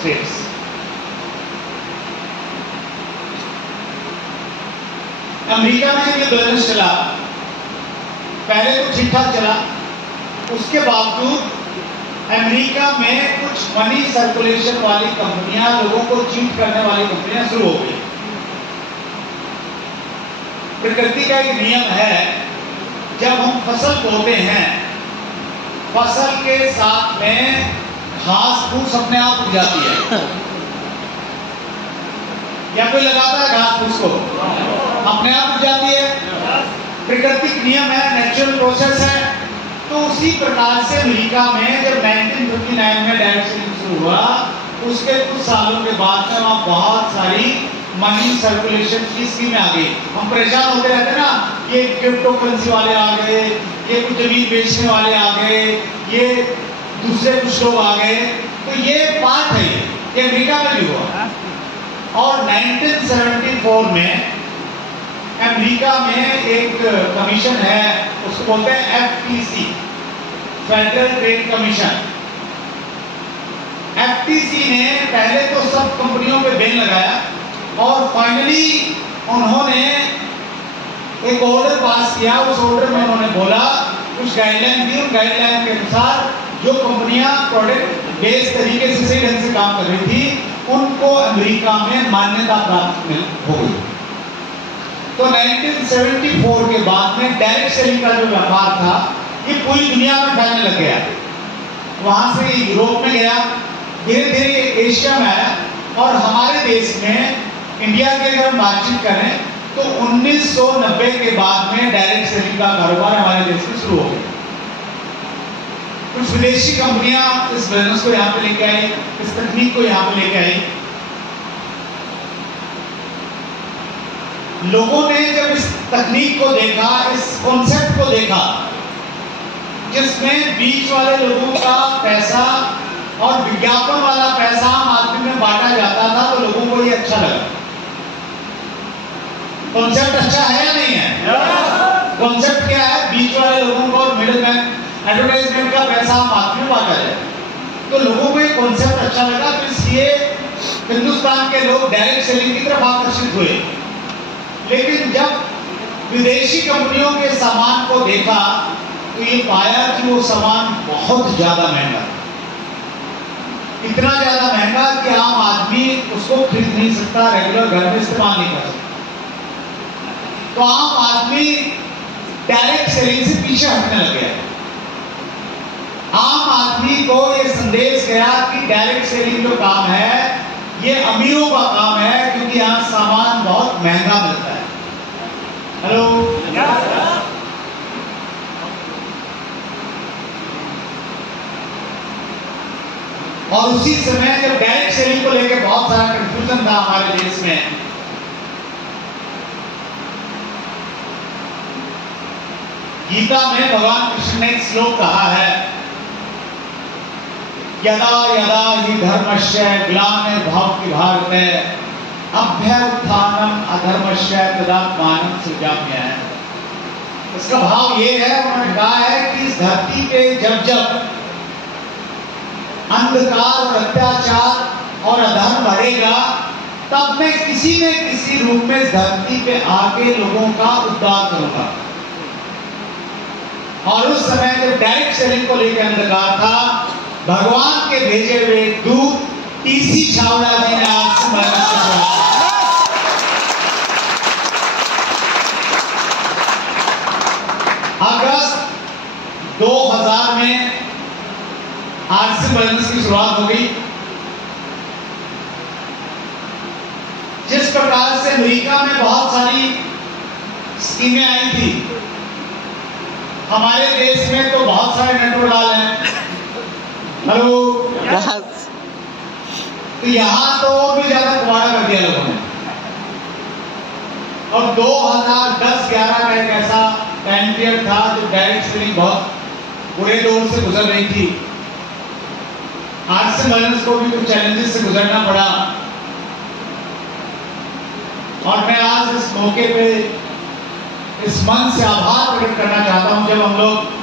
States. America में ये balance चला, पहले तो ठीक ठाक चला, उसके बावजूद अमेरिका में कुछ मनी सर्कुलेशन वाली कंपनियां, लोगों को चीट करने वाली कंपनियां शुरू हो गई। प्रकृति का एक नियम है, जब हम फसल बोते हैं, फसल के साथ में घास फूस अपने आप उग जाती है, या कोई लगाता है घास फूस को? अपने आप उग जाती है। प्राकृतिक नियम है, नेचुरल प्रोसेस है। तो उसी प्रकार से अमेरिका में जब 1959 में डायरेक्ट सेलिंग शुरू हुआ, उसके कुछ सालों के बाद में वहाँ बहुत सारी मनी सर्कुलेशन की स्कीमें आ गई। हम परेशान होते रहते ना, ये क्रिप्टो करेंसी वाले आ गए, ये कुछ जमीन बेचने वाले आ गए, ये दूसरे कुछ लोग आ गए। तो ये पार्ट है, ये अमेरिका में भी हुआ। और 1974 में अमेरिका में एक कमीशन है, उसको बोलते हैं FTC, federal trade commission. FTC ने पहले तो सब कंपनियों पे बैन लगाया और फाइनली उन्होंने एक ऑर्डर पास किया। उस ऑर्डर में उन्होंने बोला, कुछ गाइडलाइन दी, उन गाइडलाइन के अनुसार जो कंपनियां प्रोडक्ट बेस्ड तरीके से सही ढंग से काम कर रही थी, उनको अमेरिका में मान्यता प्राप्त हो गई। तो 1974 के बाद में डायरेक्ट सेलिंग का जो व्यापार था, ये पूरी दुनिया में फैलने लग गया। वहां से यूरोप में गया, धीरे धीरे एशिया में आया, और हमारे देश में, इंडिया की अगर हम बातचीत करें तो 1990 के बाद में डायरेक्ट सेलिंग का कारोबार हमारे देश में शुरू हो गया। कुछ विदेशी कंपनियां इस बिजनेस को यहाँ पे लेके आई, इस तकनीक को यहाँ पे लेके आई। लोगों ने जब इस तकनीक को देखा, इस कॉन्सेप्ट को देखा, जिसमें बीच वाले लोगों का पैसा और विज्ञापन वाला पैसा आम आदमी में बांटा जाता था, तो लोगों को ये अच्छा लगा। कॉन्सेप्ट अच्छा है या नहीं है? कॉन्सेप्ट क्या है? बीच वाले लोगों को और मिडिलमैन, एडवर्टाइजमेंट का पैसा आम आदमी में बांटा जाए। तो लोगों को ये कॉन्सेप्ट अच्छा लगा, तो इसलिए हिंदुस्तान के लोग डायरेक्ट सेलिंग की तरफ आकर्षित हुए। लेकिन जब विदेशी कंपनियों के सामान को देखा, तो ये पाया कि वो सामान बहुत ज्यादा महंगा, इतना ज्यादा महंगा कि आम आदमी उसको खरीद नहीं सकता, रेगुलर घर में इस्तेमाल नहीं कर सकता। तो आम आदमी डायरेक्ट सेलिंग से पीछे हटने लग गया। आम आदमी को ये संदेश गया कि डायरेक्ट सेलिंग जो काम है, ये अमीरों का काम है, क्योंकि यहाँ सामान बहुत महंगा मिलता है। हेलो, और उसी समय जब डायरेक्ट सेलिंग को लेकर बहुत सारा कंफ्यूजन था हमारे देश में, गीता में भगवान कृष्ण ने एक श्लोक कहा है, यदा यदा हि धर्मस्य ग्लानिर्भवति भारत अभ्युत्थानम अधर्मस्य तदात्मानं सृजाम्यहम्। इसका भाव ये है, उन्होंने कहा है कि इस धरती पे जब जब अंधकार और अत्याचार और अधर्म बढ़ेगा, तब मैं किसी न किसी रूप में इस धरती पे आके लोगों का उद्धार करूंगा। और उस समय जब डायरेक्ट सेलिंग को लेकर अंधकार था, भगवान के भेजे हुए दूत टीसी छावड़ा जी ने अगस्त 2000 में आरसी बिजनेस की शुरुआत हो गई। जिस प्रकार से अमेरिका में बहुत सारी स्कीमें आई थी, हमारे देश में तो बहुत सारे नेटवर्क डाल हैं। हेलो, तो यहाँ तो भी ज्यादा कुमारा कर दिया लोगों ने। और 2010-11 का एक ऐसा टाइम पीरियड था जब डायरेक्ट सेलिंग बहुत बुरे दौर से गुजर रही थी। आरसी बिजनेस को भी कुछ चैलेंजेस से गुजरना पड़ा। और मैं आज इस मौके पे इस मन से आभार प्रकट करना चाहता हूं, जब हम लोग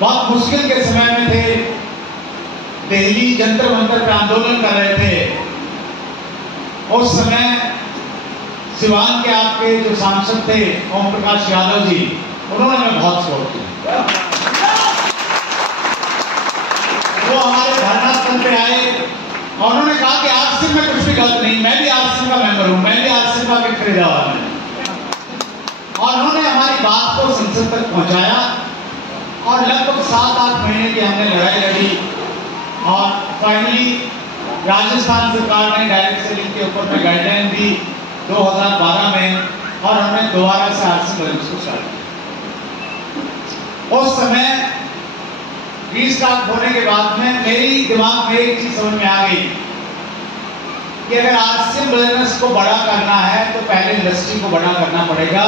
बहुत मुश्किल के समय में थे, दिल्ली जंतर मंतर पे आंदोलन कर रहे थे, उस समय सिवान के आपके जो सांसद थे ओम प्रकाश यादव जी, उन्होंने हमें बहुत सपोर्ट किया। वो हमारे धरना स्थल पे आए और उन्होंने कहा कि आरसीएम में कुछ भी गलत नहीं, मैं भी आरसीएम का मेंबर हूँ, मैं भी आरसीएम का खरीदार हूँ। और उन्होंने हमारी बात को संसद तक पहुंचाया और लगभग 7-8 महीने की हमने लड़ाई लड़ी और फाइनली राजस्थान सरकार ने डायरेक्ट सेलिंग के ऊपर में गाइडलाइन दी 2012 में, और हमने दोबारा से आरसीएम को स्टार्ट किया। उस समय रीस्टार्ट होने के बाद में मेरी दिमाग में एक चीज समझ में आ गई कि अगर आरसीएम बिजनेस को बड़ा करना है तो पहले इंडस्ट्री को बड़ा करना पड़ेगा,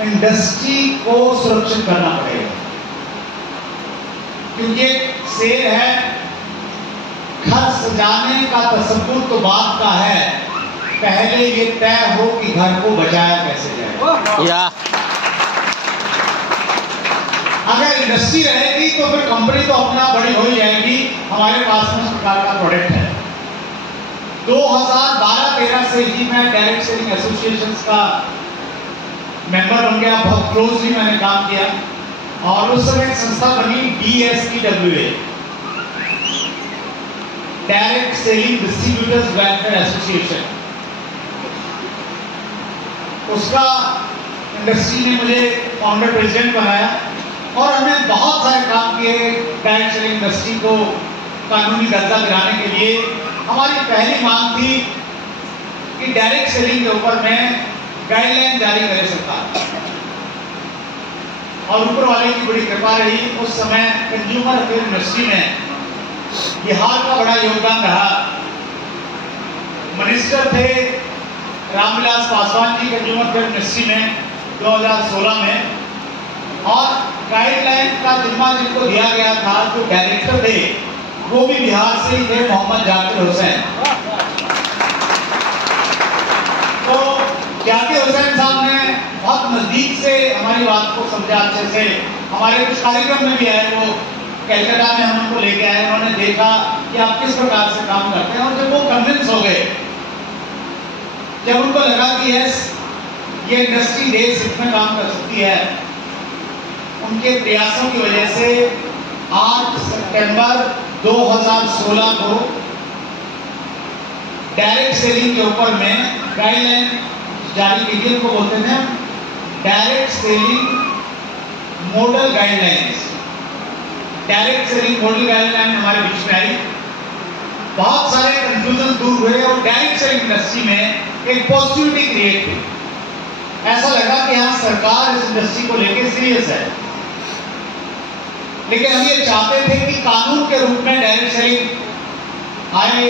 इंडस्ट्री को सुरक्षित करना पड़ेगा। क्योंकि एक शेर है, घर सजाने का तसव्वुर तो बात का है, पहले ये तय हो कि घर को बचाया कैसे जाए। अगर इंडस्ट्री रहेगी तो फिर कंपनी तो अपना बड़ी हो ही जाएगी। हमारे पास में इस प्रकार का प्रोडक्ट है। 2012-13 से ही मैं डायरेक्ट सेलिंग एसोसिएशन का मेंबर बन गया, बहुत क्लोजली मैंने काम किया और उस समय संस्था बनी DSTWA, direct selling distributors welfare association. उसका इंडस्ट्री ने मुझे फाउंडर प्रेसिडेंट बनाया और हमने बहुत सारे काम किए डायरेक्ट सेलिंग इंडस्ट्री को कानूनी दर्जा दिलाने के लिए। हमारी पहली मांग थी कि डायरेक्ट सेलिंग के ऊपर में गाइडलाइन जारी करे सरकार, और ऊपर वाले की बड़ी कृपा रही। उस समय कंज्यूमर अफेयर इंडस्ट्री में बिहार का बड़ा योगदान रहा। मिनिस्टर थे Ramvilas Paswan ji consumer affair industry में 2016 में, और गाइडलाइन का जिम्मा जिनको दिया गया था, जो डायरेक्टर थे वो भी बिहार से ही थे, मोहम्मद जाकिर हुसैन। तो जाकिर हुसैन साहब ने बहुत नजदीक से हमारी बात को समझा अच्छे से। हमारे कुछ कार्यक्रम में भी आए, वो कलकत्ता में हम उनको लेके आए, उन्होंने देखा कि आप किस प्रकार से काम करते हैं, और जब वो कन्विंस हो गए, जब उनको लगा कि यस ये इंडस्ट्री देश हित में काम कर सकती है, उनके प्रयासों की वजह से 8 सितंबर 2016 को डायरेक्ट सेलिंग के ऊपर में गाइडलाइन जारी की गई। उनको बोलते थे direct selling model guidelines. Direct selling model guideline हमारे बीच में आई, बहुत सारे कंफ्यूजन दूर हुए और डायरेक्ट सेलिंग इंडस्ट्री में एक पॉजिटिविटी क्रिएट हुई। ऐसा लगा कि हाँ, सरकार इस इंडस्ट्री को लेकर सीरियस है। लेकिन हम ये चाहते थे कि कानून के रूप में डायरेक्ट सेलिंग आए।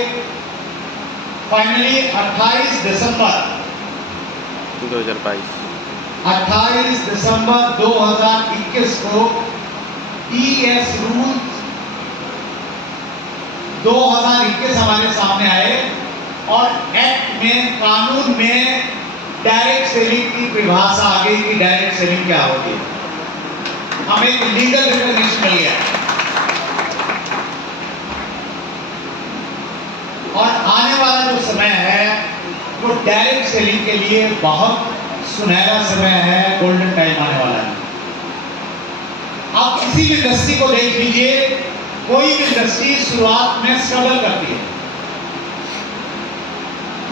फाइनली 28 दिसंबर 2021 को DS रूल 2021 हमारे सामने आए और एक्ट में, कानून में डायरेक्ट सेलिंग की परिभाषा आ गई कि डायरेक्ट सेलिंग क्या होती है। हमें एक लीगल रिकॉग्निशन मिल गया और आने वाला जो समय है वो डायरेक्ट सेलिंग के लिए बहुत सुनहरा समय है, गोल्डन टाइम आने वाला है। आप किसी भी इंडस्ट्री को देख लीजिए, कोई भी इंडस्ट्री शुरुआत में स्ट्रगल करती है।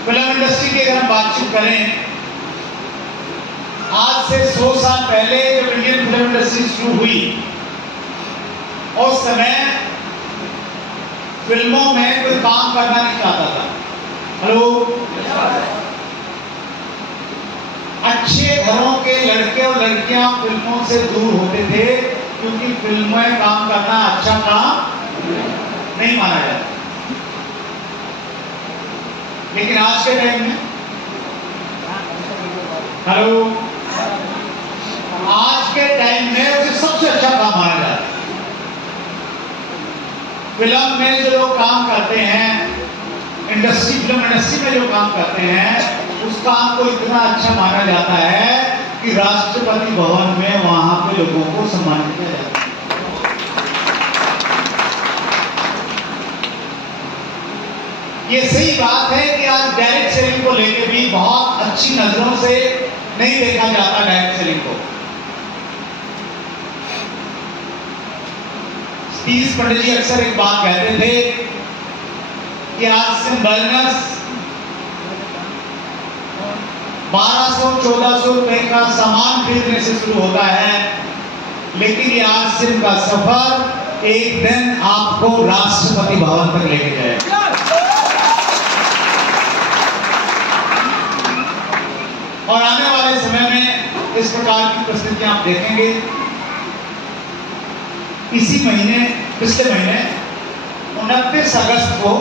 फिल्म इंडस्ट्री की अगर हम बातचीत करें, आज से 100 साल पहले जब इंडियन फिल्म इंडस्ट्री शुरू हुई, उस समय फिल्मों में कोई काम करना नहीं चाहता था। हेलो, अच्छे घरों के लड़के और लड़कियां फिल्मों से दूर होते थे क्योंकि फिल्मों में काम करना अच्छा काम नहीं माना जाता। लेकिन आज के टाइम में, हेलो, आज के टाइम में उसे सबसे अच्छा काम माना जाता है। फिल्म में जो लोग काम करते हैं, फिल्म इंडस्ट्री में जो काम करते हैं, उस काम को इतना अच्छा माना जाता है कि राष्ट्रपति भवन में वहां पे लोगों को सम्मानित किया जाता है। ये सही बात है कि आज डायरेक्ट सेलिंग को लेकर भी बहुत अच्छी नजरों से नहीं देखा जाता डायरेक्ट सेलिंग को। सतीश पंडित जी अक्सर एक बात कहते थे कि आज से बिजनेस 1200-1400 रुपए का सामान खरीदने से शुरू होता है, लेकिन ये आसिम का सफर एक दिन आपको राष्ट्रपति भवन तक लेके जाएगा। और आने वाले समय में इस प्रकार की परिस्थितियां आप देखेंगे। इसी महीने, पिछले महीने 29 अगस्त को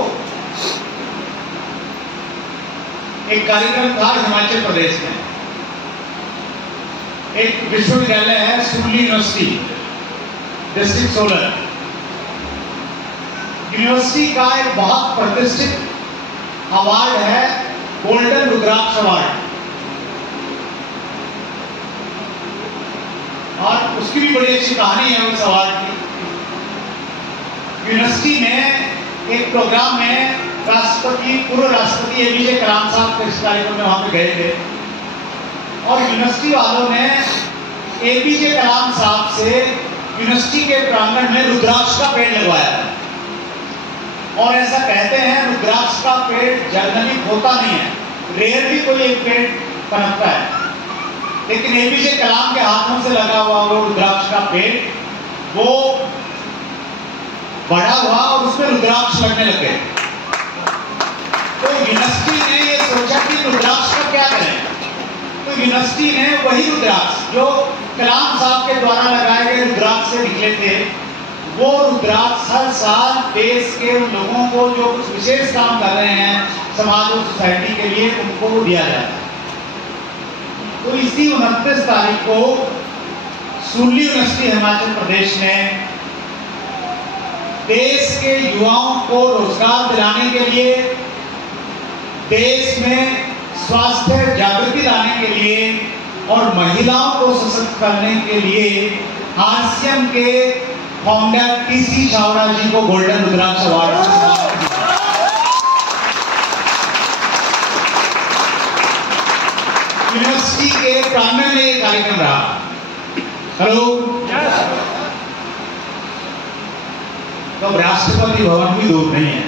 एक कार्यक्रम था हिमाचल प्रदेश में। एक विश्वविद्यालय है सुरली यूनिवर्सिटी, डिस्ट्रिक्ट सोलन। यूनिवर्सिटी का एक बहुत प्रतिष्ठित अवार्ड है गोल्डन रुद्राक्ष अवार्ड, और उसकी भी बड़ी अच्छी कहानी है उस अवार्ड की। यूनिवर्सिटी में एक प्रोग्राम में पूर्व राष्ट्रपति एपीजे कलाम साहब के इस कार्यक्रम में वहां पे गए थे, और यूनिवर्सिटी वालों ने एपीजे कलाम साहब से यूनिवर्सिटी के प्रांगण में रुद्राक्ष का पेड़ लगवाया था। और ऐसा कहते हैं रुद्राक्ष का पेड़ जनरली होता नहीं है, रेयरली कोई एक पेड़ पनपता है, लेकिन एपीजे कलाम के हाथों से लगा हुआ वो रुद्राक्ष का पेड़ वो बड़ा हुआ और उसमें रुद्राक्ष लगने लगे। तो यूनिवर्सिटी ने ये सोचा कि रुद्राक्ष का क्या करें, तो यूनिवर्सिटी ने वही रुद्राक्ष जो कलाम साहब के द्वारा लगाए गए रुद्राक्ष से निकले थे, वो रुद्राक्ष हर साल देश के उन लोगों को जो कुछ विशेष काम कर रहे हैं समाज और सोसाइटी के लिए, उनको दिया जाता है। तो इसी 29 तारीख को सुरली यूनिवर्सिटी हिमाचल प्रदेश ने देश के युवाओं को रोजगार दिलाने के लिए, देश में स्वास्थ्य जागृति लाने के लिए और महिलाओं को सशक्त करने के लिए आरसीएम के फाउंडर टीसी छावड़ा जी को गोल्डन रुद्राक्ष अवार्ड यूनिवर्सिटी के प्रांगण में ये कार्यक्रम रहा। हेलो, तो राष्ट्रपति भवन भी दूर नहीं है।